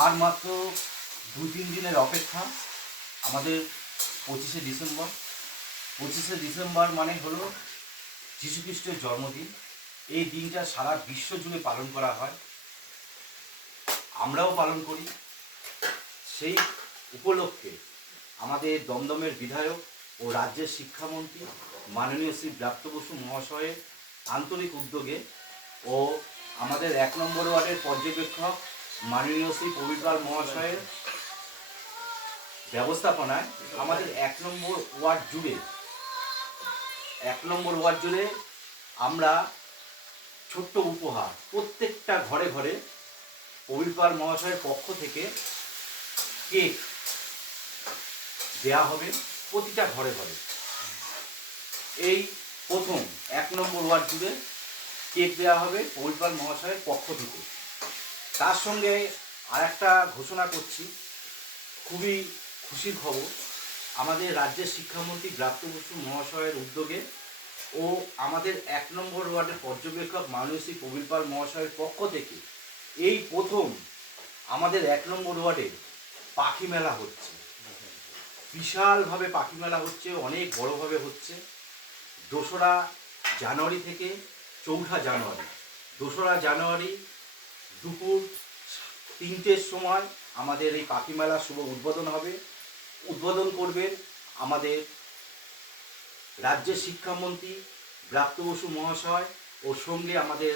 আর মাত্র 2-3 দিনের অপেক্ষা আমাদের 25শে ডিসেম্বর। 25শে ডিসেম্বর মানে হলো যীশুখ্রিস্টের জন্মদিন। এই দিনটা সারা বিশ্ব জুড়ে পালন করা হয়, আমরাও পালন করি। সেই উপলক্ষে আমাদের দমদমের বিধায়ক ও রাজ্যের শিক্ষামন্ত্রী মাননীয় শ্রী ব্রাত্য বসু মহাশয়ের আন্তরিক উদ্যোগে ও আমাদের 1 নম্বর ওয়ার্ডের পর্যবেক্ষক মাননীয় শ্রী প্রবীর পাল মহাশয়ের ব্যবস্থাপনায় আমাদের 1 নম্বর ওয়ার্ড জুড়ে আমরা ছোট্ট উপহার প্রত্যেকটা ঘরে ঘরে প্রবীর পাল মহাশয়ের পক্ষ থেকে কেক দেওয়া হবে প্রতিটা ঘরে ঘরে। এই প্রথম 1 নম্বর ওয়ার্ড জুড়ে কেক দেওয়া হবে প্রবীর পাল মহাশয়ের পক্ষ থেকে। তার সঙ্গে আরেকটা ঘোষণা করছি, খুবই খুশির খবর, আমাদের রাজ্যের শিক্ষামন্ত্রী ব্রাত্য বসু মহাশয়ের উদ্যোগে ও আমাদের 1 নম্বর ওয়ার্ডের পর্যবেক্ষক মাননীয় শ্রী প্রবীর পাল মহাশয়ের পক্ষ থেকে এই প্রথম আমাদের 1 নম্বর ওয়ার্ডে পাখি মেলা হচ্ছে। বিশালভাবে পাখি মেলা হচ্ছে, অনেক বড়োভাবে হচ্ছে। 2রা জানুয়ারি থেকে 4ঠা জানুয়ারি, 2রা জানুয়ারি দুপুর 3টের সময় আমাদের এই পাখি মেলা শুভ উদ্বোধন হবে। উদ্বোধন করবেন আমাদের রাজ্যের শিক্ষামন্ত্রী ব্রাত্য বসু মহাশয় ও সঙ্গে আমাদের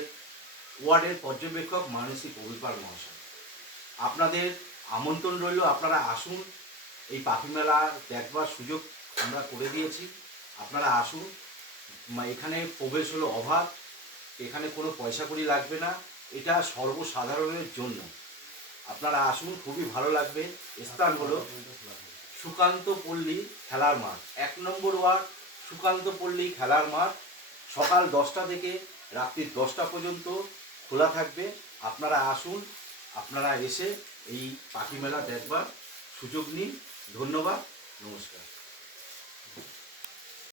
ওয়ার্ডের পর্যবেক্ষক মাননীয় শ্রী প্রবীর পাল মহাশয়। আপনাদের আমন্ত্রণ রইল, আপনারা আসুন। এই পাখি মেলা দেখবার সুযোগ আমরা করে দিয়েছি, আপনারা আসুন। এখানে প্রবেশ হলো অবাধ, এখানে কোনো পয়সা কড়ি লাগবে না, এটা সর্বসাধারণের জন্য। আপনারা আসুন, খুবই ভালো লাগবে। স্থান হলো সুকান্ত পল্লী খেলার মাঠ, 1 নম্বর ওয়ার্ড সুকান্ত পল্লী খেলার মাঠ। সকাল 10টা থেকে রাত্রি 10টা পর্যন্ত খোলা থাকবে। আপনারা আসুন, আপনারা এসে এই পাখি মেলা দেখবার সুযোগ নিন। ধন্যবাদ, নমস্কার।